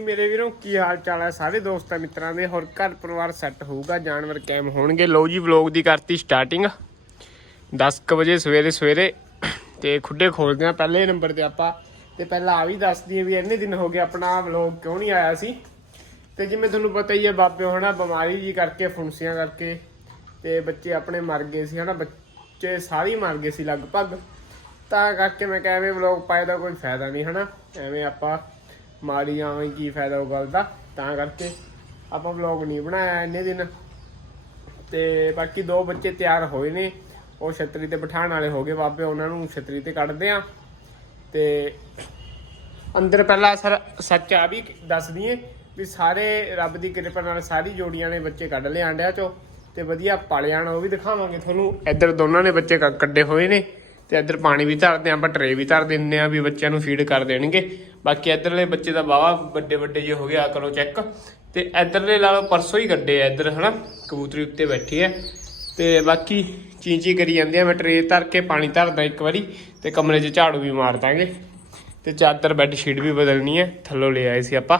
ਮੇਰੇ ਵੀਰੋ, ਕੀ ਹਾਲ ਚਾਲ ਹੈ? ਸਾਰੇ ਦੋਸਤਾਂ ਮਿੱਤਰਾਂ ਦੇ। ਹੋਰ ਘਰ ਪਰਿਵਾਰ ਸੈੱਟ ਹੋਊਗਾ, ਜਾਨਵਰ ਕੈਮ ਹੋਣਗੇ। ਲੋ ਜੀ ਵਲੌਗ ਦੀ ਕਰਤੀ ਸਟਾਰਟਿੰਗ 10:00 ਵਜੇ ਸਵੇਰੇ ਸਵੇਰੇ ਤੇ ਖੁੱਡੇ ਖੋਲਦੇ ਆ ਪਹਿਲੇ ਨੰਬਰ ਤੇ ਆਪਾਂ, ਤੇ ਪਹਿਲਾਂ ਆ ਵੀ ਦੱਸ ਦਈਏ ਵੀ ਇੰਨੇ ਦਿਨ ਹੋ ਗਏ ਆਪਣਾ ਵਲੌਗ ਕਿਉਂ ਨਹੀਂ ਆਇਆ ਸੀ। ਤੇ ਜਿਵੇਂ ਤੁਹਾਨੂੰ ਪਤਾ ਹੀ ਹੈ, ਬਾਬੇ ਹੋਣਾ ਬਿਮਾਰੀ ਜੀ ਕਰਕੇ, ਫੁੰਸੀਆਂ ਕਰਕੇ ਤੇ ਬੱਚੇ ਆਪਣੇ ਮਰ ਗਏ ਸੀ, ਹਨਾ? ਬੱਚੇ ਸਾਰੇ ਹੀ ਮਰ ਗਏ ਸੀ ਲਗਭਗ। ਤਾਂ ਕਰਕੇ ਮੈਂ ਕਿਹਾ ਐਵੇਂ ਵਲੌਗ ਪਾਏ ਦਾ ਕੋਈ ਫਾਇਦਾ ਨਹੀਂ, ਹਨਾ? ਐਵੇਂ ਆਪਾਂ ਮਾਰੀ ਜਾਵਾਂ ਕੀ ਫਾਇਦਾ ਉਹ ਗੱਲ ਦਾ, ਤਾਂ ਕਰਕੇ ਆਪਾਂ ਵਲੌਗ ਨਹੀਂ ਬਣਾਇਆ ਇੰਨੇ ਦਿਨ। ਤੇ ਬਾਕੀ ਦੋ ਬੱਚੇ ਤਿਆਰ ਹੋਏ ਨੇ, ਉਹ ਛਤਰੀ ਤੇ ਬਿਠਾਉਣ ਵਾਲੇ ਹੋ ਗਏ ਬਾਬੇ, ਉਹਨਾਂ ਨੂੰ ਛਤਰੀ ਤੇ ਕੱਢਦੇ ਆ। ਤੇ ਅੰਦਰ ਪਹਿਲਾਂ ਸਰ ਸੱਚ ਆ ਵੀ ਦੱਸ ਦਈਏ ਵੀ ਸਾਰੇ ਰੱਬ ਦੀ ਕਿਰਪਾ ਨਾਲ ਸਾਰੀ ਜੋੜੀਆਂ ਨੇ ਬੱਚੇ ਕੱਢ ਲਏ ਆਂਡਿਆਂ ਚੋਂ, ਤੇ ਵਧੀਆ ਪਾਲਿਆ ਨਾ ਉਹ ਵੀ ਦਿਖਾਵਾਂਗੇ ਤੁਹਾਨੂੰ। ਇੱਧਰ ਦੋਨਾਂ ਨੇ ਬੱਚੇ ਕੱਢੇ ਹੋਏ ਨੇ। ਤੇ ਇੱਧਰ ਪਾਣੀ ਵੀ ਧਰਦੇ ਆਪਾਂ ਟਰੇ ਵੀ ਧਰ ਦਿੰਦੇ ਆ ਵੀ ਬੱਚਿਆਂ ਨੂੰ ਫੀਡ ਕਰ ਦੇਣਗੇ। ਬਾਕੀ ਇੱਧਰਲੇ ਬੱਚੇ ਦਾ ਬਾਵਾ ਵੱਡੇ ਵੱਡੇ ਜੇ ਹੋ ਗਿਆ ਕਰੋ ਚੈੱਕ ਤੇ ਇੱਧਰਲੇ ਲਾ ਲਓ ਪਰਸੋਂ ਹੀ ਕੱਢੇ ਆ ਇੱਧਰ, ਹਨਾ? ਕਬੂਤਰੀ ਉੱਤੇ ਬੈਠੀ ਹੈ ਤੇ ਬਾਕੀ ਚੀਂਚੀ ਕਰੀ ਜਾਂਦੇ ਆ, ਮੈਂ ਟਰੇ ਧਰ ਕੇ ਪਾਣੀ ਧਰਦਾ ਇੱਕ ਵਾਰੀ ਤੇ ਕਮਰੇ 'ਚ ਝਾੜੂ ਵੀ ਮਾਰ ਦਾਂਗੇ। ਤੇ ਚਾਦਰ ਬੈੱਡ ਸ਼ੀਟ ਵੀ ਬਦਲਣੀ ਹੈ ਥੱਲੋਂ ਲੈ ਆਏ ਸੀ ਆਪਾਂ।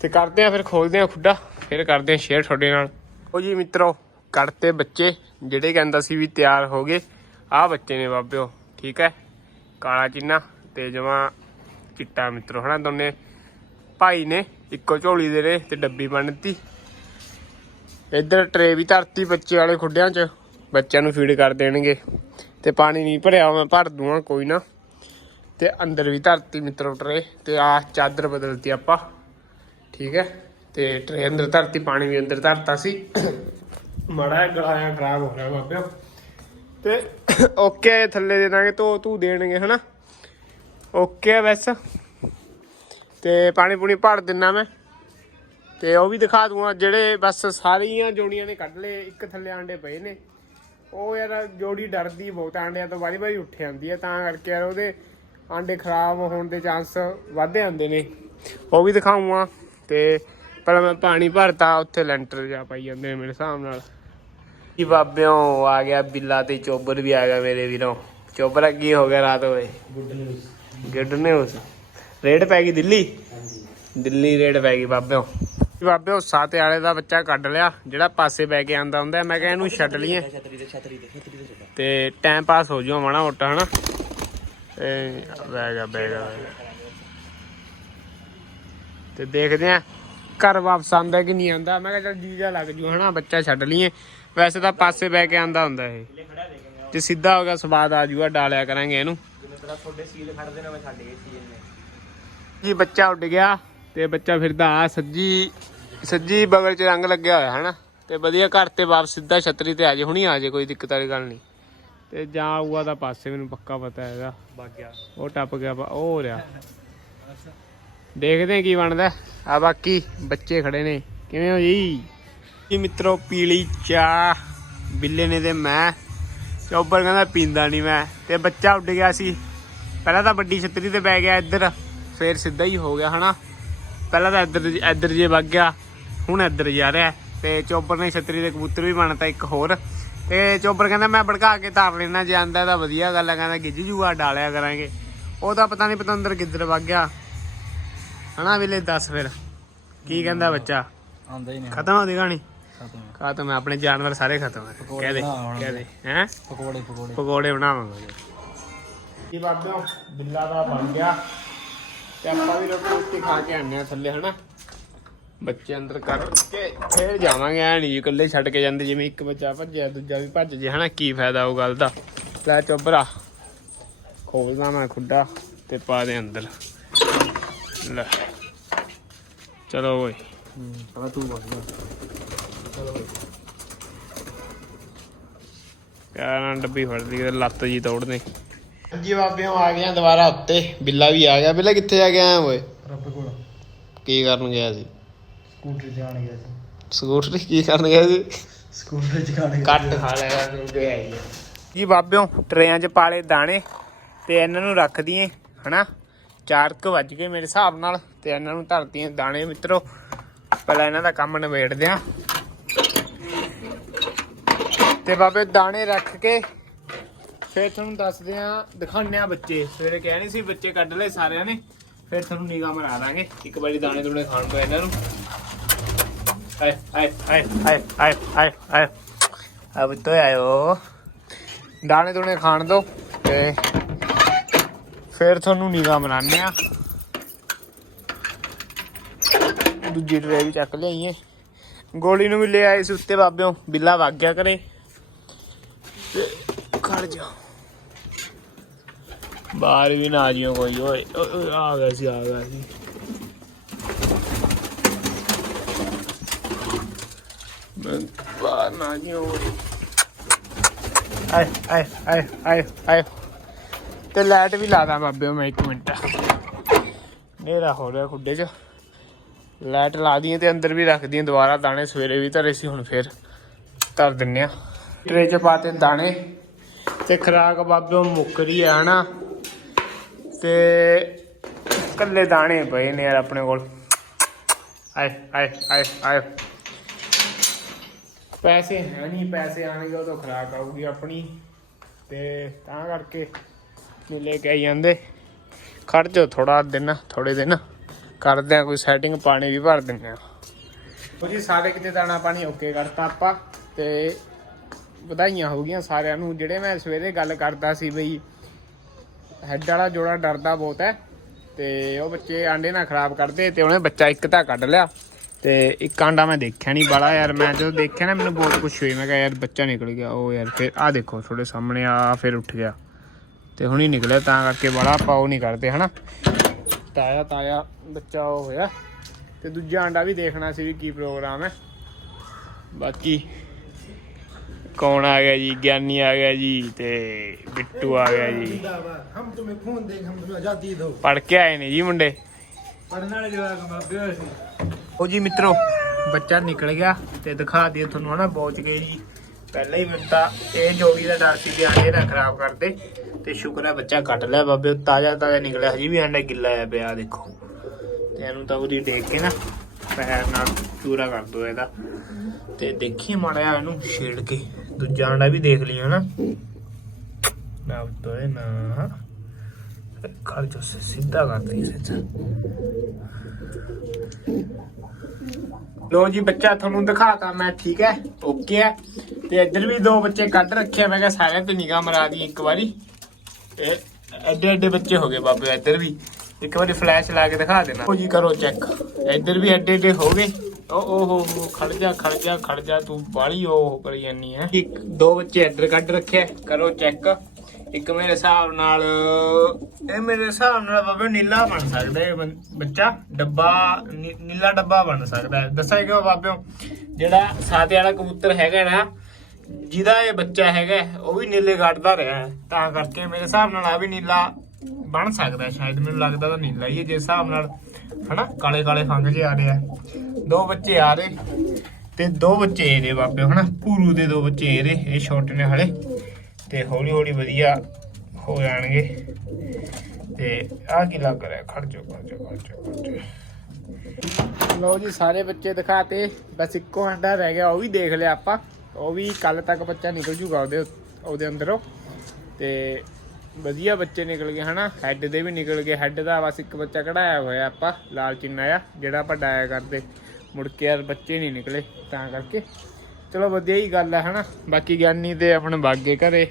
ਤੇ ਕਰਦੇ ਆ ਫਿਰ ਖੋਲਦੇ ਆ ਖੁੱਡਾ, ਫਿਰ ਕਰਦੇ ਆ ਸ਼ੇਅਰ ਤੁਹਾਡੇ ਨਾਲ। ਉਹ ਜੀ ਮਿੱਤਰੋ, ਕੱਢਤੇ ਬੱਚੇ, ਜਿਹੜੇ ਕਹਿੰਦਾ ਸੀ ਵੀ ਤਿਆਰ ਹੋ ਗਏ। ਆਹ ਬੱਚੇ ਨੇ ਬਾਬਿਓ, ਠੀਕ ਹੈ? ਕਾਲਾ ਚਿੰਨਾ ਤੇ ਜਮਾ ਚਿੱਟਾ ਮਿੱਤਰੋ, ਹਨਾ ਦੋਨੇ? ਭਾਈ ਨੇ ਇੱਕੋ ਝੋਲੀ ਦੇ ਨੇ ਤੇ ਡੱਬੀ ਬੰਨਤੀ ਇੱਧਰ ਟਰੇ ਵੀ ਧਰਤੀ ਬੱਚੇ ਵਾਲੇ ਖੁੱਡਿਆਂ 'ਚ, ਬੱਚਿਆਂ ਨੂੰ ਫੀਡ ਕਰ ਦੇਣਗੇ। ਤੇ ਪਾਣੀ ਨਹੀਂ ਭਰਿਆ, ਮੈਂ ਭਰ ਦੂੰਗਾ, ਕੋਈ ਨਾ। ਤੇ ਅੰਦਰ ਵੀ ਧਰਤੀ ਮਿੱਤਰੋ ਟਰੇ, ਤੇ ਆ ਚਾਦਰ ਬਦਲਤੀ ਆਪਾਂ, ਠੀਕ ਹੈ? ਤੇ ਟਰੇ ਅੰਦਰ ਧਰਤੀ, ਪਾਣੀ ਵੀ ਅੰਦਰ ਧਰਤਾ ਸੀ। ਮੜਾ ਗਲਾਇਆ ਖਰਾਬ ਹੋ ਰਿਹਾ ਬਾਬਿਓ। ਤੇ ਓਕੇ, ਥੱਲੇ ਦੇ ਦਾਂਗੇ, ਤੋ ਤੂੰ ਦੇਣਗੇ, ਹਨਾ? ਓਕੇ ਬਸ। ਤੇ ਪਾਣੀ ਪੂਣੀ ਭਰ ਦਿੰਨਾ ਮੈਂ। ਤੇ ਉਹ ਵੀ ਦਿਖਾ ਦੂੰਗਾ, ਜਿਹੜੇ ਬਸ ਸਾਰੀਆਂ ਜੋੜੀਆਂ ਨੇ ਕੱਢ ਲਏ, ਇੱਕ ਥੱਲੇ ਆਂਡੇ ਪਏ ਨੇ। ਉਹ ਯਾਰ ਜੋੜੀ ਡਰਦੀ ਬਹੁਤ ਆਂਡਿਆਂ ਤੋਂ ਵਾਰੀ ਵਾਰੀ ਉੱਠ ਜਾਂਦੀ ਹੈ ਤਾਂ ਕਰਕੇ ਯਾਰ ਉਹਦੇ ਆਂਡੇ ਖਰਾਬ ਹੋਣ ਦੇ ਚਾਂਸ ਵੱਧ ਜਾਂਦੇ ਨੇ। ਉਹ ਵੀ ਦਿਖਾਉਂਗਾ, ਤੇ ਪਰ ਮੈਂ ਪਾਣੀ ਭਰਤਾ, ਉੱਥੇ ਲੈਂਟਰ ਜਾ ਪਾਈ ਜਾਂਦੇ ਨੇ ਮੇਰੇ ਹਿਸਾਬ ਨਾਲ। ਕੀ ਬਾਬਿਓ ਆ ਗਿਆ ਬਿੱਲਾ ਤੇ ਚੋਬਰ ਵੀ ਆ ਗਿਆ ਮੇਰੇ ਵੀਰੋ। ਚੋਬਰ ਕੀ ਹੋ ਗਿਆ ਰਾਤ ਹੋਏ good news good news raid ਪੈ ਗਈ ਦਿੱਲੀ? ਦਿੱਲੀ ਰੇਡ ਪੈ ਗਈ ਬਾਬਿਓ। ਬਾਬਿਓ ਸਾਤੇ ਵਾਲੇ ਦਾ ਬੱਚਾ ਕੱਢ ਲਿਆ। ਜਿਹੜਾ ਪਾਸੇ ਬੈ ਕੇ ਆਂਦਾ ਹੁੰਦਾ ਮੈਂ ਕਿਹਾ ਇਹਨੂੰ ਛੱਡ ਲਈਏ। ਤੇ ਟਾਈਮ ਪਾਸ ਹੋ ਜਾਊ ਮਾੜਾ ਮੋਟਾ ਹਨਾ? ਤੇ ਬਹਿ ਗਿਆ ਬਹਿ ਗਿਆ। ਤੇ ਦੇਖਦੇ ਆ ਘਰ ਵਾਪਸ ਆਂਦਾ ਕਿ ਨਹੀਂ ਆਂਦਾ? ਮੈਂ ਕਿਹਾ ਚੱਲ ਜੀਜਾ ਲੱਗ ਜੂ ਹਨਾ? ਬੱਚਾ ਛੱਡ ਲਈਏ। ਵੈਸੇ ਤਾਂ ਪਾਸੇ ਬੈ ਕੇ ਆਂਦਾ ਹੁੰਦਾ ਇਹ। ਤੇ ਸਿੱਧਾ ਹੋ ਗਿਆ, ਸਵਾਦ ਆ ਜੂਗਾ, ਡਾਲਿਆ ਕਰਾਂਗੇ ਇਹਨੂੰ। ਜੀ, ਬੱਚਾ ਉੱਡ ਗਿਆ ਤੇ ਬੱਚਾ ਫਿਰਦਾ ਆ ਸੱਜੀ ਸੱਜੀ ਬਗਲ 'ਚ ਰੰਗ ਲੱਗਿਆ ਹੋਇਆ, ਹਨਾ? ਤੇ ਵਧੀਆ ਘਰ ਤੇ ਵਾਪਸ ਸਿੱਧਾ ਛਤਰੀ ਤੇ ਆ ਜੇ, ਹੁਣੀ ਆ ਜੇ, ਕੋਈ ਦਿੱਕਤ ਵਾਲੀ ਗੱਲ ਨਹੀਂ। ਤੇ ਜਾਂ ਆਊਗਾ ਤਾਂ ਪਾਸੇ, ਮੈਨੂੰ ਪੱਕਾ ਪਤਾ ਹੈਗਾ। ਉਹ ਟੱਪ ਗਿਆ ਉਹ ਹੋ ਰਿਹਾ। ਦੇਖਦੇ ਆ ਕੀ ਬਣਦਾ। ਆ ਬਾਕੀ ਬੱਚੇ ਖੜੇ ਨੇ। ਕਿਵੇਂ ਹੋ ਜੀ? ਜੀ ਮਿੱਤਰੋ ਪੀਲੀ ਚਾਹ। ਬਿੱਲੇ ਨੇ ਤੇ ਮੈਂ ਚੌਬਰ ਕਹਿੰਦਾ ਪੀਂਦਾ ਨਹੀਂ ਮੈਂ। ਤੇ ਬੱਚਾ ਉੱਡ ਗਿਆ ਸੀ। ਪਹਿਲਾਂ ਤਾਂ ਵੱਡੀ ਛਤਰੀ ਤੇ ਬੈ ਗਿਆ ਇੱਧਰ। ਫੇਰ ਸਿੱਧਾ ਹੀ ਹੋ ਗਿਆ ਹਨਾ? ਪਹਿਲਾਂ ਤਾਂ ਇੱਧਰ ਇੱਧਰ ਜੇ ਵਗ ਗਿਆ। ਹੁਣ ਇੱਧਰ ਜਾ ਰਿਹਾ। ਤੇ ਚੌਬਰ ਨੇ ਛਤਰੀ ਦੇ ਕਬੂਤਰ ਵੀ ਬਣਤਾ ਇੱਕ ਹੋਰ। ਤੇ ਚੌਬਰ ਕਹਿੰਦਾ ਮੈਂ ਭੜਕਾ ਕੇ ਧਾਰ ਲੈਣਾ ਜੇ ਆਂਦਾ ਤਾਂ ਵਧੀਆ ਗੱਲ ਹੈ ਕਹਿੰਦਾ ਗਿੱਜ ਜੂਆ ਡਾਲਿਆ ਕਰਾਂਗੇ। ਉਹਦਾ ਪਤਾ ਨਹੀਂ ਪਤੰਦਰ ਕਿੱਧਰ ਵਗ ਗਿਆ। ਹਨਾ ਵੇਲੇ ਦੱਸ ਫਿਰ। ਕੀ ਕਹਿੰਦਾ ਬੱਚਾ? ਆਉਂਦਾ ਹੀ ਨਹੀਂ ਖਤਮ ਹੋ ਦੀ ਕਹਾਣੀ? ਖਤਮ ਹੈ। ਆਪਣੇ ਜਾਨਵਰ ਸਾਰੇ ਖਤਮ ਹੈ। ਕਹਿ ਦੇ। ਕਹਿ ਹੈ? ਪਕੌੜੇ ਪਕੌੜੇ। ਪਕੌੜੇ ਬਣਾਵਾਂਗੇ। ਕੀ ਬਾਬਿਓ ਬਿੱਲਾ ਦਾ ਬਣ ਗਿਆ। ਤੇ ਆਪਾਂ ਵੀ ਰੋਟੀ ਰੋਟੀ ਖਾ ਕੇ ਆਨੇ ਆ ਥੱਲੇ ਹਨਾ? ਬੱਚੇ ਅੰਦਰ ਕਰਕੇ ਫੇਰ ਜਾਵਾਂਗੇ ਐ ਨਹੀਂ ਇਕੱਲੇ ਛੱਡ ਕੇ ਜਾਂਦੇ ਜਿਵੇਂ ਇੱਕ ਬੱਚਾ ਭੱਜਿਆ ਦੂਜਾ ਵੀ ਭੱਜ ਜੇ ਹਨਾ? ਕੀ ਫਾਇਦਾ ਉਹ ਗੱਲ ਦਾ? ਲੈ ਚੋਬਰਾ ਖੋਲਦਾ ਮੈਂ ਖੁੱਡਾ ਤੇ ਪਾ ਦੇ ਅੰਦਰ। ਲੈ। ਚਲੋ ਓਏ। ਹੂੰ ਤੂੰ ਬੋਲ ਕਾਰਾਂ ਡੱਬੀ ਫੜਦੀ ਕਿਤੇ ਲੱਤ ਜੀ ਤੋੜਦੇ ਜੀ ਬਾਬਿਆਂ ਆ ਗਿਆ ਦੁਬਾਰਾ ਉੱਤੇ। ਬਿੱਲਾ ਵੀ ਆ ਗਿਆ। ਬਿੱਲਾ ਕਿੱਥੇ ਆ ਗਿਆ ਓਏ? ਰੱਬ ਕੋਲ। ਕੀ ਕਰਨ ਗਿਆ ਸੀ? ਸਕੂਟਰ ਜਾਣ ਗਿਆ ਸੀ। ਸਕੂਟਰ ਕੀ ਕਰਨ ਗਿਆ ਸੀ? ਸਕੂਟਰ ਜਾਣ ਗਿਆ ਕੱਟ ਖਾ ਲਿਆ ਗਿਆ ਜੀ ਬਾਬਿਓ ਟਰੇਆਂ 'ਚ ਪਾਲੇ ਦਾਣੇ ਤੇ ਇਹਨਾਂ ਨੂੰ ਰੱਖ ਦਈਏ ਹਨਾ? ਚਾਰ ਕੁ ਵੱਜ ਗਏ ਮੇਰੇ ਹਿਸਾਬ ਨਾਲ ਤੇ ਇਹਨਾਂ ਨੂੰ ਧਰਤੀਆਂ ਦਾਣੇ ਮਿੱਤਰੋ। ਪਹਿਲਾਂ ਇਹਨਾਂ ਦਾ ਕੰਮ ਨਿਬੇੜਦੇ ਆ। ਤੇ ਬਾਬੇ ਦਾਣੇ ਰੱਖ ਕੇ ਫਿਰ ਤੁਹਾਨੂੰ ਦੱਸਦੇ ਆ ਦਿਖਾਉਂਦੇ ਆ ਬੱਚੇ। ਸਵੇਰੇ ਕਹਿ ਨਹੀਂ ਸੀ ਬੱਚੇ ਕੱਢ ਲਏ ਸਾਰਿਆਂ ਨੇ, ਫਿਰ ਤੁਹਾਨੂੰ ਨਿਗਾਹ ਮਰਾ ਦਾਂਗੇ। ਇੱਕ ਵਾਰੀ ਦਾਣੇ ਦੂਣੇ ਖਾਣ ਪਏ ਇਹਨਾਂ ਨੂੰ। ਆਏ ਆਏ ਆਏ ਆਏ ਆਏ ਆਏ ਆਏ। ਅਬ ਤੋਂ ਆਇਓ ਦਾਣੇ ਦੂਣੇ ਖਾਣ ਦੋ ਤੇ ਫਿਰ ਤੁਹਾਨੂੰ ਨਿਗਾਹ ਮਰਾਨੇ ਆ ਦੂਜੀ ਟਰੇ ਵੀ ਚੱਕ ਲਿਆਈਏ। ਗੋਲੀ ਨੂੰ ਵੀ ਲੈ ਆਏ ਸੀ ਉੱਤੇ ਬਾਬਿਓ, ਬਿੱਲਾ ਵਗ ਗਿਆ ਕਰੇ। ਖੜ ਜਾ। ਬਾਹਰ ਵੀ ਨਾ ਆ ਜਿਓ ਕੋਈ ਓਏ ਆ ਗਿਆ ਸੀ ਆ ਗਿਆ ਸੀ। ਮੈਂ ਬਾਹਰ ਨਾ ਜਿਓ। ਆਏ ਆਏ ਆਏ ਆਏ ਆਏ। ਤੇ ਲਾਈਟ ਵੀ ਲਾ ਦਾਂ ਬਾਬੇ ਮੈਂ 1 ਮਿੰਟ। ਨੇਰਾ ਹੋ ਰਿਹਾ ਖੁੱਡੇ 'ਚ। ਲਾਈਟ ਲਾ ਦਈਏ ਤੇ ਅੰਦਰ ਵੀ ਰੱਖ ਦਈਏ। ਦੁਬਾਰਾ ਦਾਣੇ ਸਵੇਰੇ ਵੀ ਧਰੇ ਸੀ ਹੁਣ ਫੇਰ ਧਰ ਦਿੰਨੇ ਆ। ਟਰੇ 'ਚ ਪਾਤੇ ਦਾਣੇ। ਤੇ ਖਰਾਕ ਬਾਬਿਓ ਮੁੱਕਰੀ ਆ, ਹਨਾ? ਤੇ ਕੱਲੇ ਦਾਣੇ ਪਏ ਨੇ ਯਾਰ ਆਪਣੇ ਕੋਲ। ਆਏ ਆਏ ਆਏ ਆਏ। ਪੈਸੇ ਹੈ ਨਹੀਂ ਪੈਸੇ ਆਣਗੇ ਉਦੋਂ ਖਰਾਕ ਆਊਗੀ ਆਪਣੀ। ਤੇ ਤਾਂ ਕਰਕੇ ਨਹੀਂ ਲੈ ਕੇ ਆਈ ਜਾਂਦੇ। ਖਰਚੋ ਜਾਓ ਥੋੜਾ ਦਿਨ ਥੋੜੇ ਦਿਨ। ਕਰਦੇ ਆ ਕੋਈ ਸੈਟਿੰਗ ਪਾਣੀ ਵੀ ਭਰ ਦਿੰਦੇ ਆ ਉਹ ਜੀ, ਸਾਰੇ ਕਿਤੇ ਦਾਣਾ ਪਾਣੀ ਓਕੇ ਕਰਤਾ ਆਪਾਂ। ਤੇ ਵਧਾਈਆਂ ਹੋ ਗਈਆਂ ਸਾਰਿਆਂ ਨੂੰ। ਜਿਹੜੇ ਮੈਂ ਸਵੇਰੇ ਗੱਲ ਕਰਦਾ ਸੀ ਬਈ ਹੈੱਡ ਵਾਲਾ ਜੋੜਾ ਡਰਦਾ ਬਹੁਤ ਹੈ ਤੇ ਉਹ ਬੱਚੇ ਆਂਡੇ ਨਾ ਖਰਾਬ ਕਰਦੇ ਤੇ ਉਹਨੇ ਬੱਚਾ ਇੱਕ ਤਾਂ ਕੱਢ ਲਿਆ ਤੇ ਇੱਕ ਆਂਡਾ ਮੈਂ ਦੇਖਿਆ ਨਹੀਂ ਬਾਲਾ ਯਾਰ, ਮੈਂ ਜਦੋਂ ਦੇਖਿਆ ਨਾ ਮੈਨੂੰ ਬਹੁਤ ਕੁਝ ਹੋਈ ਮੈਂ ਕਿਹਾ ਯਾਰ ਬੱਚਾ ਨਿਕਲ ਗਿਆ, ਉਹ ਯਾਰ ਫਿਰ ਆ ਦੇਖੋ ਤੁਹਾਡੇ ਸਾਹਮਣੇ ਆ ਫਿਰ ਉੱਠ ਗਿਆ ਤੇ ਹੀ ਨਿਕਲਿਆ ਤਾਂ ਕਰਕੇ ਬੜਾ ਆਪਾਂ ਉਹ ਨਹੀਂ ਕਰਦੇ, ਹਨਾ? ਤਾਇਆ ਤਾਇਆ ਬੱਚਾ ਉਹ ਹੋਇਆ ਤੇ ਦੂਜਾ ਆਂਡਾ ਵੀ ਦੇਖਣਾ ਸੀ ਵੀ ਕੀ ਪ੍ਰੋਗਰਾਮ ਹੈ। ਬਾਕੀ ਕੌਣ ਆ ਗਿਆ ਜੀ ਗਿਆਨੀ ਆ ਗਿਆ ਜੀ ਤੇ ਬਿੱਟੂ ਆ ਗਿਆ ਜੀ हम तुम्हें खून देंगे हम तुम्हें आजादी दो ਪੜ ਕੇ ਆਏ ਨੇ ਜੀ ਮੁੰਡੇ पढ़ने वाले जवाब बाबे वैसे ਉਹ ਜੀ ਮਿੱਤਰੋ ਬੱਚਾ ਨਿਕਲ ਗਿਆ ਤੇ ਦਿਖਾ ਦਈਏ ਤੁਹਾਨੂੰ ਹਨਾ ਪਹੁੰਚ ਗਏ ਜੀ ਪਹਿਲਾਂ ਹੀ ਮੈਨੂੰ ਤਾਂ ਇਹ ਜੋਗੀ ਦਾ ਡਰ ਸੀ ਕਿ ਆਂਡੇ ਨਾ ਖਰਾਬ ਕਰਦੇ ਤੇ ਸ਼ੁਕਰ ਹੈ ਬੱਚਾ ਕੱਟ ਲਿਆ ਬਾਬੇ ਤਾਜ਼ਾ ਤਾਜ਼ਾ ਨਿਕਲਿਆ ਹਜੀ ਵੀ ਆਂਡਾ ਗਿੱਲਾ ਆ ਪਿਆ ਦੇਖੋ ਤੇ ਇਹਨੂੰ ਤਾਂ ਉਹਦੀ ਦੇਖ ਕੇ ਨਾ ਪੈਰ ਨਾਲ ਚੂਰਾ ਕਰ ਦੋ ਇਹਦਾ ਤੇ ਦੇਖੀ ਮਾੜਾ ਜਿਹਾ ਇਹਨੂੰ ਛੇੜ ਕੇ ਦੂਜਾ ਆਂਡਾ ਵੀ ਦੇਖ ਲਿਓ ਨਾ ਨਾ। ਤੋਏ ਨਾ ਕਰ ਜੋ ਸਿੱਧਾ ਕਰ ਦੇ ਸੱਚਾ ਲੋ ਜੀ, ਬੱਚਾ ਤੁਹਾਨੂੰ ਦਿਖਾਤਾ ਮੈਂ, ਠੀਕ ਹੈ? ਓਕੇ ਹੈ। ਤੇ ਇੱਧਰ ਵੀ ਦੋ ਬੱਚੇ ਕੱਢ ਰੱਖਿਆ ਮੈਂ ਕਿਹਾ ਸਾਰਿਆਂ ਤੇ ਨਿਗਾਹ ਮਰਾ ਦੀ ਇੱਕ ਵਾਰੀ। ਇਹ ਐਡੇ ਐਡੇ ਬੱਚੇ ਹੋ ਗਏ ਬਾਬੇ ਇੱਧਰ ਵੀ। ਇੱਕ ਵਾਰੀ ਫਲੈਸ਼ ਲਾ ਕੇ ਦਿਖਾ ਦੇਣਾ। ਉਹ ਜੀ, ਕਰੋ ਚੈੱਕ ਇੱਧਰ ਵੀ ਐਡੇ ਐਡੇ ਹੋ ਗਏ। ਓ ਓ ਖੜ ਜਾ ਖੜ ਜਾ ਖੜ ਜਾ, ਤੂੰ ਬਾਲੀ ਉਹ ਕਰੀ ਜਾਨੀ ਹੈ ਇੱਕ, ਦੋ ਬੱਚੇ ਐਡਰ ਕੱਢ ਰੱਖਿਆ, ਕਰੋ ਚੈੱਕ। ਇੱਕ ਮੇਰੇ ਹਿਸਾਬ ਨਾਲ, ਇਹ ਮੇਰੇ ਹਿਸਾਬ ਨਾਲ ਬਾਬੇ ਨੀਲਾ ਬਣ ਸਕਦਾ ਇਹ ਬੱਚਾ, ਡੱਬਾ, ਨੀ- ਨੀਲਾ ਡੱਬਾ ਬਣ ਸਕਦਾ ਹੈ। ਦੱਸਾਂ ਕਿਉਂ ਬਾਬਿਓ, ਜਿਹੜਾ ਸਾਤੇ ਵਾਲਾ ਕਬੂਤਰ ਹੈਗਾ ਨਾ, ਜਿਹਦਾ ਇਹ ਬੱਚਾ ਹੈਗਾ, ਉਹ ਵੀ ਨੀਲੇ ਕੱਢਦਾ ਰਿਹਾ ਹੈ। ਤਾਂ ਕਰਕੇ ਮੇਰੇ ਹਿਸਾਬ ਨਾਲ ਆ ਵੀ ਨੀਲਾ ਬਣ ਸਕਦਾ ਸ਼ਾਇਦ ਮੈਨੂੰ ਲੱਗਦਾ ਤਾਂ ਨੀਲਾ ਹੀ ਹੈ ਜਿਸ ਹਿਸਾਬ ਨਾਲ ਹਨਾ? ਕਾਲੇ ਕਾਲੇ ਫੰਗ ਜੇ ਆ ਰਹੇ ਆ। ਦੋ ਬੱਚੇ ਆ ਰਹੇ ਤੇ ਦੋ ਬੱਚੇ ਇਹਦੇ ਬਾਬੇ, ਹਨਾ? ਪੂਰੂ ਦੇ ਦੋ ਬੱਚੇ ਇਹਦੇ ਇਹ ਛੋਟੇ ਨੇ ਹਲੇ। ਤੇ ਹੌਲੀ ਹੌਲੀ ਵਧੀਆ ਹੋ ਜਾਣਗੇ। ਤੇ ਆ ਕੀ ਲੱਗ ਰਿਹਾ? ਖੜ ਜਾ ਖੜ ਜਾ ਖੜ ਜਾ ਖੜ ਜਾ ਲੋ ਜੀ, ਸਾਰੇ ਬੱਚੇ ਦਿਖਾਤੇ। ਬਸ ਇੱਕੋ ਅੰਡਾ ਰਹਿ ਗਿਆ, ਉਹ ਵੀ ਦੇਖ ਲਿਆ ਆਪਾਂ। ਉਹ ਵੀ ਕੱਲ ਤੱਕ ਬੱਚਾ ਨਿਕਲ ਜੂਗਾ ਉਹਦੇ ਉਹਦੇ ਅੰਦਰੋਂ। ਤੇ ਵਧੀਆ ਬੱਚੇ ਨਿਕਲ ਗਏ, ਹਨਾ? ਹੈੱਡ ਦੇ ਵੀ ਨਿਕਲ ਗਏ। ਹੈੱਡ ਦਾ ਬਸ ਇੱਕ ਬੱਚਾ ਕਢਾਇਆ ਹੋਇਆ ਆਪਾਂ, ਲਾਲ ਚਿੰਨਾ ਆ ਜਿਹੜਾ ਆਪਾਂ ਡਾਇਆ ਕਰਦੇ। ਮੁੜ ਕੇ ਯਾਰ ਬੱਚੇ ਨਹੀਂ ਨਿਕਲੇ, ਤਾਂ ਕਰਕੇ। ਚਲੋ, ਵਧੀਆ ਹੀ ਗੱਲ ਹੈ ਹਨਾ? ਬਾਕੀ ਗਿਆਨੀ ਤੇ ਆਪਣੇ ਬਾਗੇ ਘਰੇ।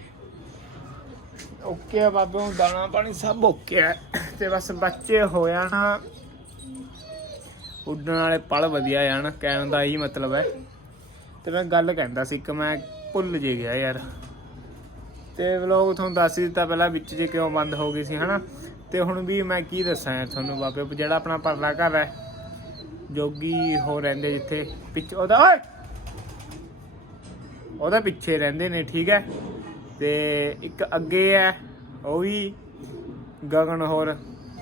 ਓਕੇ ਆ ਬਾਬਿਓ ਦਾਣਾ ਪਾਣੀ ਸਭ ਓਕੇ ਹੈ ਤੇ ਬਸ ਬੱਚੇ ਹੋਇਆ ਨਾ, ਉੱਡਣ ਵਾਲੇ ਪਲ ਵਧੀਆ ਆ ਨਾ ਕਹਿਣ ਦਾ ਇਹੀ ਮਤਲਬ ਹੈ। ਤੇ ਮੈਂ ਗੱਲ ਕਹਿੰਦਾ ਸੀ ਕਿ ਮੈਂ ਭੁੱਲ ਜੇ ਗਿਆ ਯਾਰ। ਤੇ ਵਲੋਗ ਤੁਹਾਨੂੰ ਦੱਸ ਹੀ ਦਿੱਤਾ ਪਹਿਲਾਂ ਵਿੱਚ ਜੇ ਕਿਉਂ ਬੰਦ ਹੋ ਗਈ ਸੀ, ਹਨਾ? ਤੇ ਹੁਣ ਵੀ ਮੈਂ ਕੀ ਦੱਸਾਂ ਯਾਰ ਤੁਹਾਨੂੰ ਬਾਬੇ ਜਿਹੜਾ ਆਪਣਾ ਪਰਲਾ ਘਰ ਹੈ, ਜੋਗੀ ਹੋ ਰਹਿੰਦੇ ਜਿੱਥੇ, ਪਿੱਛੇ ਉਹਦਾ, ਓਏ! ਉਹਦਾ ਪਿੱਛੇ ਰਹਿੰਦੇ ਨੇ, ਠੀਕ ਹੈ? ਤੇ ਇੱਕ ਅੱਗੇ ਹੈ, ਉਹ ਵੀ ਗਗਨ ਹੋਰ।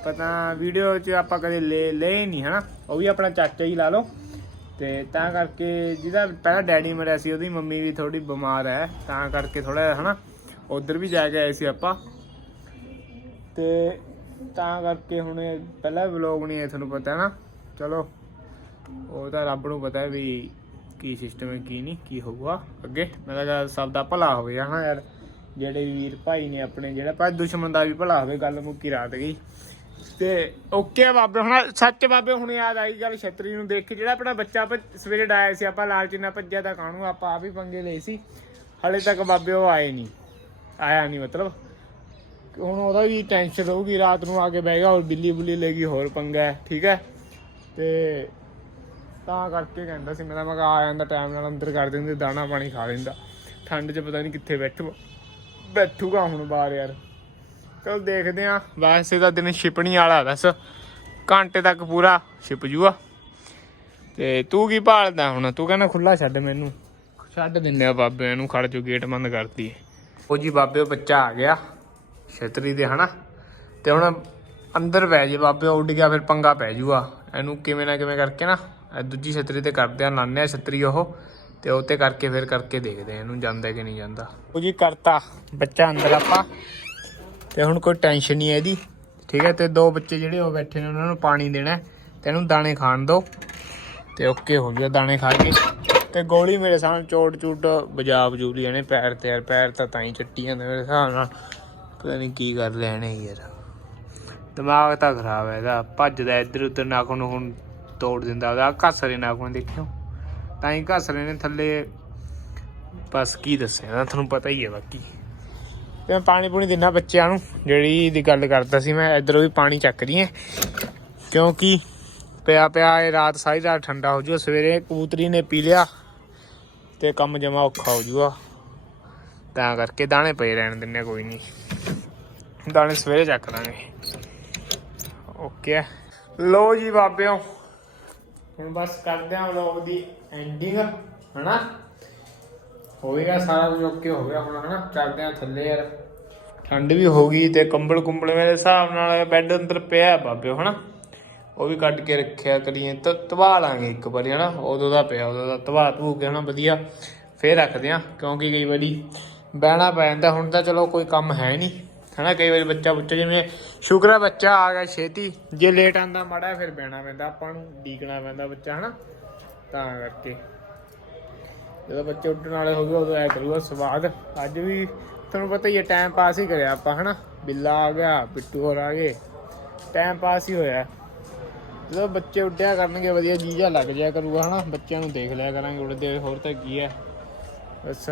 ਪਤਾ ਵੀਡੀਓ 'ਚ ਆਪਾਂ ਕਦੇ ਲੈ, ਲਏ ਨਹੀਂ, ਹਨਾ? ਉਹ ਵੀ ਆਪਣਾ ਚਾਚਾ ਹੀ ਲਾ ਲਓ। ਤੇ ਤਾਂ ਕਰਕੇ ਜਿਹਦਾ ਪਹਿਲਾਂ ਡੈਡੀ ਮਰਿਆ ਸੀ, ਉਹਦੀ ਮੰਮੀ ਵੀ ਥੋੜੀ ਬਿਮਾਰ ਹੈ, ਤਾਂ ਕਰਕੇ ਥੋੜਾ ਹਨਾ? ਉਧਰ ਵੀ ਜਾ ਕੇ ਆਏ ਸੀ ਆਪਾਂ। ਤੇ ਤਾਂ ਕਰਕੇ ਹੁਣ ਇਹ ਪਹਿਲਾ ਵਲੌਗ ਨਹੀਂ ਹੈ ਤੁਹਾਨੂੰ ਪਤਾ ਹੈ ਨਾ। ਚਲੋ, ਉਹ ਤਾਂ ਰੱਬ ਨੂੰ ਪਤਾ ਹੈ ਵੀ ਕੀ ਸਿਸਟਮ ਹੈ, ਕੀ ਨਹੀਂ, ਕੀ ਹੋਊਗਾ। ਅੱਗੇ ਮੈਂ ਤਾਂ ਚੱਲ ਸਭ ਦਾ ਭਲਾ ਹੋਵੇ ਹਨਾ ਯਾਰ। ਜਿਹੜੇ ਵੀਰ ਭਾਈ ਨੇ ਆਪਣੇ, ਜਿਹੜਾ ਭਾਈ ਦੁਸ਼ਮਣ ਦਾ ਵੀ ਭਲਾ ਹੋਵੇ, ਗੱਲ ਮੁੱਕੀ ਰਾਤ ਗਈ। ਤੇ ਓਕੇ ਬਾਬੇ, ਹੁਣ ਸੱਚ ਬਾਬੇ, ਹੁਣ ਯਾਦ ਆਈ ਗੱਲ ਛਤਰੀ ਨੂੰ ਦੇਖ ਕੇ, ਜਿਹੜਾ ਆਪਣਾ ਬੱਚਾ ਆਪਾਂ ਸਵੇਰੇ ਡਾਇਆ ਸੀ, ਆਪਾਂ ਲਾਲਚੀ ਨਾਲ ਭੱਜਿਆ ਤਾਂ ਕਾਣੂ ਆਪਾਂ ਆਪ ਹੀ ਪੰਗੇ ਲਏ ਸੀ। ਹਲੇ ਤੱਕ ਬਾਬੇ ਉਹ ਆਏ ਨਹੀਂ ਆਇਆ ਨਹੀਂ ਮਤਲਬ। ਹੁਣ ਉਹਦਾ ਵੀ ਟੈਨਸ਼ਨ ਰਹੂਗੀ, ਰਾਤ ਨੂੰ ਆ ਕੇ ਬਹਿਗਾ ਔਰ ਬਿੱਲੀ ਬੁੱਲੀ ਲੈ ਗਈ, ਹੋਰ ਪੰਗਾ ਠੀਕ ਹੈ। ਤੇ ਤਾਂ ਕਰਕੇ ਕਹਿੰਦਾ ਸੀ ਮੇਰਾ ਮੈਂ ਕਿਹਾ ਆ ਜਾਂਦਾ ਟਾਈਮ ਨਾਲ, ਅੰਦਰ ਕਰ ਦਿੰਦੇ, ਦਾਣਾ ਪਾਣੀ ਖਾ ਲੈਂਦਾ। ਠੰਡ 'ਚ ਪਤਾ ਨਹੀਂ ਕਿੱਥੇ ਬੈਠੂ, ਬੈਠੂਗਾ ਹੁਣ ਬਾਹਰ ਯਾਰ। ਚਲ ਦੇਖਦੇ ਆ ਵੈਸੇ ਤਾਂ ਦਿਨ ਛਿਪਣੀ ਵਾਲਾ ਬਸ ਘੰਟੇ ਤੱਕ ਪੂਰਾ ਛਿਪ ਜੂਗਾ। ਤੇ ਤੂੰ ਕੀ ਭਾਲਦਾ ਹੁਣ? ਤੂੰ ਕਹਿੰਦਾ ਖੁੱਲਾ ਛੱਡ ਮੈਨੂੰ। ਛੱਡ ਦਿੰਨੇ ਆ ਬਾਬੇ ਨੂੰ, ਖੜ ਜੋ ਗੇਟ ਬੰਦ ਕਰਤੀ ਉਹ ਜੀ ਬਾਬੇ ਉਹ ਬੱਚਾ ਆ ਗਿਆ, ਛਤਰੀ ਦੇ, ਹਨਾ? ਤੇ ਹੁਣ ਅੰਦਰ ਪੈ ਜੇ ਬਾਬੇ ਉਹ ਉੱਡ ਗਿਆ, ਫਿਰ ਪੰਗਾ ਪੈ ਜੂਗਾ। ਇਹਨੂੰ ਕਿਵੇਂ ਨਾ ਕਿਵੇਂ ਕਰਕੇ ਨਾ ਦੂਜੀ ਛਤਰੀ ਤੇ ਕਰਦੇ ਆ ਲਾਉਂਦੇ ਛਤਰੀ ਉਹ, ਤੇ ਉਹ ਤੇ ਕਰਕੇ ਫਿਰ ਕਰਕੇ ਦੇਖਦੇ ਆ, ਇਹਨੂੰ ਜਾਂਦਾ ਕਿ ਨਹੀਂ ਜਾਂਦਾ। ਉਹ ਜੀ ਕਰਤਾ ਬੱਚਾ ਅੰਦਰ ਆਪਾਂ, ਤੇ ਹੁਣ ਕੋਈ ਟੈਨਸ਼ਨ ਨਹੀਂ ਹੈ ਇਹਦੀ, ਠੀਕ ਹੈ? ਤੇ ਦੋ ਬੱਚੇ ਜਿਹੜੇ ਉਹ ਬੈਠੇ ਨੇ, ਉਹਨਾਂ ਨੂੰ ਪਾਣੀ ਦੇਣਾ ਹੈ, ਤੇ ਇਹਨੂੰ ਦਾਣੇ ਖਾਣ ਦਿਓ ਤੇ ਓਕੇ ਹੋ ਗਿਆ, ਦਾਣੇ ਖਾ ਕੇ। ਤੇ ਗੋਲੀ ਮੇਰੇ ਸਾਹਮਣੇ ਚੋਟ ਚੂਟ ਬਜਾ ਬਜੂਰੀ ਇਹਨੇ ਪੈਰ ਤੇ ਯਾਰ ਪੈਰ ਤਾਂ ਤਾਂ ਹੀ ਚੱਟੀ ਜਾਂਦੇ ਮੇਰੇ ਹਿਸਾਬ ਨਾਲ। ਪਤਾ ਨਹੀਂ ਕੀ ਕਰ ਲੈਣੇ ਯਾਰ। ਦਿਮਾਗ ਤਾਂ ਖਰਾਬ ਹੈ ਇਹਦਾ। ਭੱਜਦਾ ਇੱਧਰ ਉੱਧਰ ਨਾਖੂਨ ਨੂੰ ਹੁਣ ਤੋੜ ਦਿੰਦਾ ਉਹਦਾ। ਘਸਰੇ ਨਾਖੂਨ ਦੇਖਿਓ। ਤਾਂ ਹੀ ਘਸਰੇ ਨੇ ਥੱਲੇ। ਬਸ ਕੀ ਦੱਸਿਆ ਨਾ ਤੁਹਾਨੂੰ ਪਤਾ ਹੀ ਹੈ ਬਾਕੀ। ਤੇ ਮੈਂ ਪਾਣੀ ਪੂਣੀ ਦਿੰਨਾ ਬੱਚਿਆਂ ਨੂੰ ਜਿਹੜੀ ਦੀ ਗੱਲ ਕਰਦਾ ਸੀ ਮੈਂ ਇਧਰੋਂ ਵੀ ਪਾਣੀ ਚੱਕ ਰਹੀ ਹੈ। ਕਿਉਂਕਿ ਪਿਆ ਪਿਆ ਇਹ ਰਾਤ ਸਾਰੀ ਰਾਤ ਠੰਡਾ ਹੋ ਜੂਗਾ। ਸਵੇਰੇ ਕਬੂਤਰੀ ਨੇ ਪੀ ਲਿਆ। ਤੇ ਕੰਮ ਜਮਾ ਔਖਾ ਹੋ ਜੂਗਾ। ਤਾਂ ਕਰਕੇ ਦਾਣੇ ਪਏ ਰਹਿਣ ਦਿੰਨੇ ਕੋਈ ਨਹੀਂ ਦਾਣੇ ਸਵੇਰੇ ਚੱਕ ਲਾਂਗੇ। ਓਕੇ ਲੋ ਜੀ ਬਾਬਿਓ, ਹੁਣ ਬਸ ਕਰਦੇ ਆਂ ਵਲੌਗ ਦੀ ਐਂਡਿੰਗ ਹਨਾ? ਹੋਵੇਗਾ ਸਾਰਾ ਕੁਝ ਓਕੇ ਹੋ ਗਿਆ ਹੁਣ, ਹਨਾ? ਚੱਲਦੇ ਆ ਥੱਲੇ ਯਾਰ। ਠੰਡ ਵੀ ਹੋ ਗਈ ਤੇ ਕੰਬਲ ਕੁੰਬਲ ਮੇਰੇ ਹਿਸਾਬ ਨਾਲ ਬੈੱਡ ਅੰਦਰ ਪਿਆ ਬਾਬਿਓ, ਹਨਾ? ਉਹ ਵੀ ਕੱਢ ਕੇ ਰੱਖਿਆ ਕਰੀਏ। ਤਾਂ ਤਵਾ ਲਾਂਗੇ ਇੱਕ ਵਾਰੀ, ਹਨਾ? ਉਦੋਂ ਦਾ ਪਿਆ, ਉਦੋਂ ਦਾ ਤਵਾ ਧੂ ਕੇ ਹਨਾ? ਵਧੀਆ। ਫੇਰ ਰੱਖਦੇ ਆ ਕਿਉਂਕਿ ਕਈ ਵਾਰੀ ਬਹਿਣਾ ਪੈ ਜਾਂਦਾ। ਹੁਣ ਤਾਂ ਚਲੋ ਕੋਈ ਕੰਮ ਹੈ ਨਹੀਂ, ਹਨਾ? ਕਈ ਵਾਰੀ ਬੱਚਾ ਬੁੱਚਾ ਜਿਵੇਂ ਸ਼ੁਕਰ ਹੈ ਬੱਚਾ ਆ ਗਿਆ ਛੇਤੀ। ਜੇ ਲੇਟ ਆਂਦਾ ਮਾੜਾ ਫਿਰ ਬਹਿਣਾ ਪੈਂਦਾ। ਆਪਾਂ ਨੂੰ ਡੀਕਣਾ ਪੈਂਦਾ ਬੱਚਾ, ਹਨਾ? ਤਾਂ ਕਰਕੇ। ਜਦੋਂ ਬੱਚੇ ਉੱਡਣ ਵਾਲੇ ਹੋ ਗਏ, ਉਦੋਂ ਐ ਕਰੂਗਾ, ਸਵਾਦ, ਅੱਜ ਵੀ ਤੁਹਾਨੂੰ ਪਤਾ ਹੀ ਹੈ ਟਾਈਮ ਪਾਸ ਹੀ ਕਰਿਆ ਆਪਾਂ, ਹਨਾ? ਬਿੱਲਾ ਆ ਗਿਆ ਪਿੱਟੂ ਹੋਰ ਆ ਗਏ। ਟਾਈਮ ਪਾਸ ਹੀ ਹੋਇਆ। ਜਦੋਂ ਬੱਚੇ ਉੱਡਿਆ ਕਰਨਗੇ ਵਧੀਆ ਜੀਜਾ ਲੱਗ ਜਾਇਆ ਕਰੂਗਾ ਹਨਾ? ਬੱਚਿਆਂ ਨੂੰ ਦੇਖ ਲਿਆ ਕਰਾਂਗੇ ਉੱਡਦੇ ਹੋਏ, ਹੋਰ ਤਾਂ ਕੀ ਹੈ। ਬਸ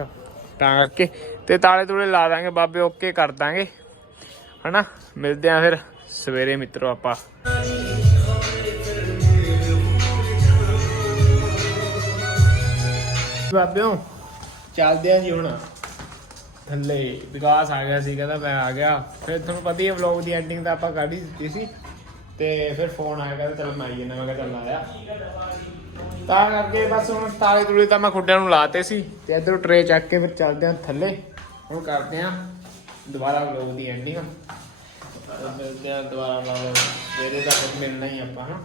ਤਾਂ ਕਰਕੇ ਤੇ ਤਾਲੇ ਤੂਲੇ ਲਾ ਦਾਂਗੇ ਬਾਬੇ ਓਕੇ ਕਰ ਦਾਂਗੇ ਹਨਾ? ਮਿਲਦੇ ਆ ਫਿਰ ਸਵੇਰੇ ਮਿੱਤਰੋ ਆਪਾਂ। ਬਾਬਿਓ ਚੱਲਦੇ ਆ ਜੀ ਹੁਣ। ਥੱਲੇ ਵਿਕਾਸ ਆ ਗਿਆ ਸੀ ਕਹਿੰਦਾ ਮੈਂ ਆ ਗਿਆ। ਫਿਰ ਤੁਹਾਨੂੰ ਪਤਾ ਹੀ ਹੈ ਵਲੌਗ ਦੀ ਐਂਡਿੰਗ ਤਾਂ ਆਪਾਂ ਕੱਢ ਹੀ ਦਿੱਤੀ ਸੀ। ਤੇ ਫਿਰ ਫੋਨ ਆਇਆ, ਕਹਿੰਦਾ ਚਲ ਮੈਂ ਆਈ ਜਾਂਦਾ, ਮੈਂ ਕਿਹਾ ਚੱਲ ਆਇਆ। ਤਾਂ ਕਰਕੇ ਬਸ ਹੁਣ ਤਾਲੇ ਤੁਲੇ ਤਾਂ ਮੈਂ ਖੁੱਡਿਆਂ ਨੂੰ ਲਾਤੇ ਸੀ, ਤੇ ਇਧਰੋਂ ਟਰੇ ਚੱਕ ਕੇ ਫਿਰ ਚੱਲਦੇ ਹਾਂ ਥੱਲੇ। ਹੁਣ ਕਰਦੇ ਹਾਂ ਦੁਬਾਰਾ ਵਲੌਗ ਦੀ ਐਂਡਿੰਗ ਮਿਲਦੇ ਆ ਦੁਬਾਰਾ ਨਾਲ ਸਵੇਰੇ ਤੱਕ ਮਿਲਣਾ ਹੀ ਆਪਾਂ ਹਾਂ